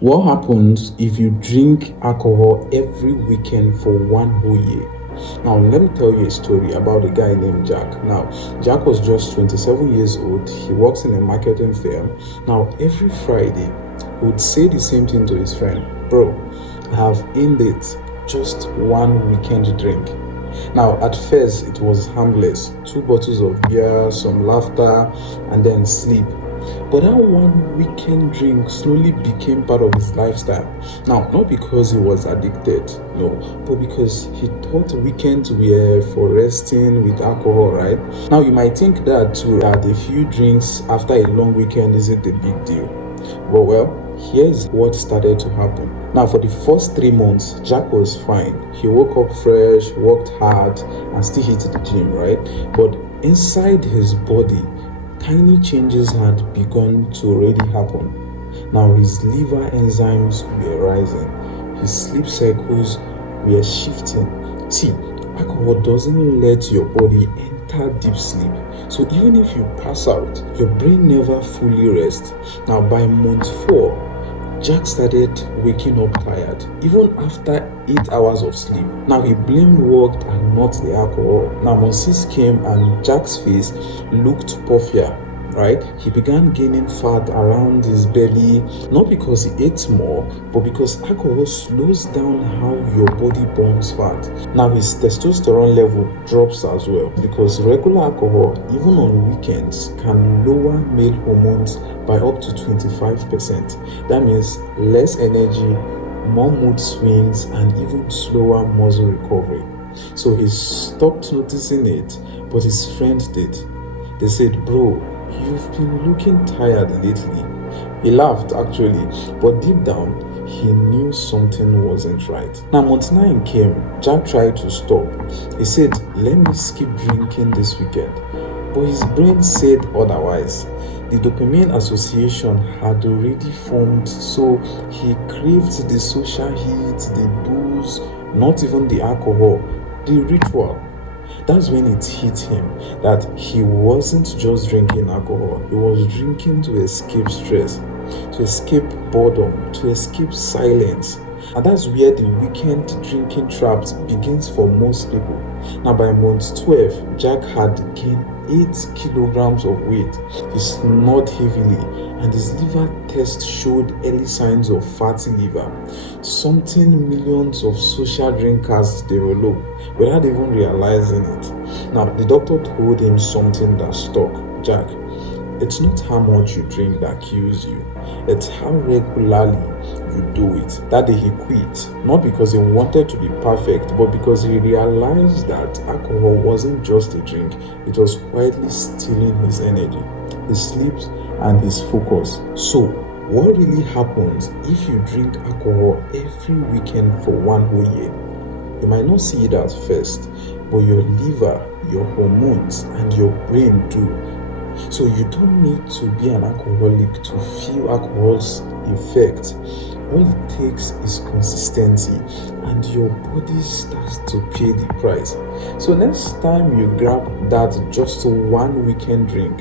What happens if you drink alcohol every weekend for one whole year? Now, let me tell you a story about a guy named Jack. Now, Jack was just 27 years old. He works in a marketing firm. Now, every Friday, he would say the same thing to his friend: Bro, I have ended it. Just one weekend drink. Now, at first, it was harmless: two bottles of beer, some laughter, and then sleep. But that one weekend drink slowly became part of his lifestyle. Now, not because he was addicted, no, but because he thought weekends were for resting with alcohol, right? Now, you might think that too, that a few drinks after a long weekend isn't a big deal. But well, here's what started to happen. Now, for the first 3 months, Jack was fine. He woke up fresh, worked hard, and still hit the gym, right? But inside his body, tiny changes had begun to already happen. Now his liver enzymes were rising, his sleep cycles were shifting. See, alcohol doesn't let your body enter deep sleep. So even if you pass out, your brain never fully rests. Now by month 4, Jack started waking up tired, even after 8 hours of sleep. Now he blamed work and not the alcohol. Now month 6 came and Jack's face looked puffier, right? He began gaining fat around his belly, not because he ate more, but because alcohol slows down how your body burns fat. Now his testosterone level drops as well, because regular alcohol, even on weekends, can lower male hormones by up to 25%. That means less energy, more mood swings, and even slower muscle recovery. So he stopped noticing it, but his friend did. They said, Bro, you've been looking tired lately. He laughed actually, but deep down, he knew something wasn't right. Now, month 9 came. Jack tried to stop. He said, Let me skip drinking this weekend. But his brain said otherwise. The dopamine association had already formed, so he craved the social heat, the booze, not even the alcohol, the ritual. That's when it hit him that he wasn't just drinking alcohol, he was drinking to escape stress, to escape boredom, to escape silence. And that's where the weekend drinking trap begins for most people. Now, by month 12, Jack had gained 8 kilograms of weight. He snored heavily, and his liver test showed early signs of fatty liver, something millions of social drinkers develop without even realizing it. Now, the doctor told him something that stuck. Jack, it's not how much you drink that kills you, it's how regularly you do it. That day he quit, not because he wanted to be perfect, but because he realized that alcohol wasn't just a drink, it was quietly stealing his energy, his sleep, and his focus. So, what really happens if you drink alcohol every weekend for one whole year? You might not see it at first, but your liver, your hormones, and your brain do. So you don't need to be an alcoholic to feel alcohol's effect. All it takes is consistency, and your body starts to pay the price. So next time you grab that just one weekend drink,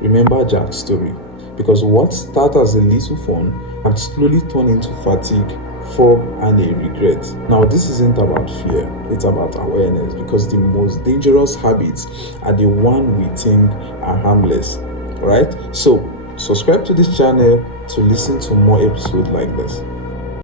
remember Jack's story. Because what started as a little fun can slowly turn into fatigue, fog, and a regret. Now, this isn't about fear, it's about awareness, because the most dangerous habits are the one we think are harmless. Alright? So, subscribe to this channel to listen to more episodes like this.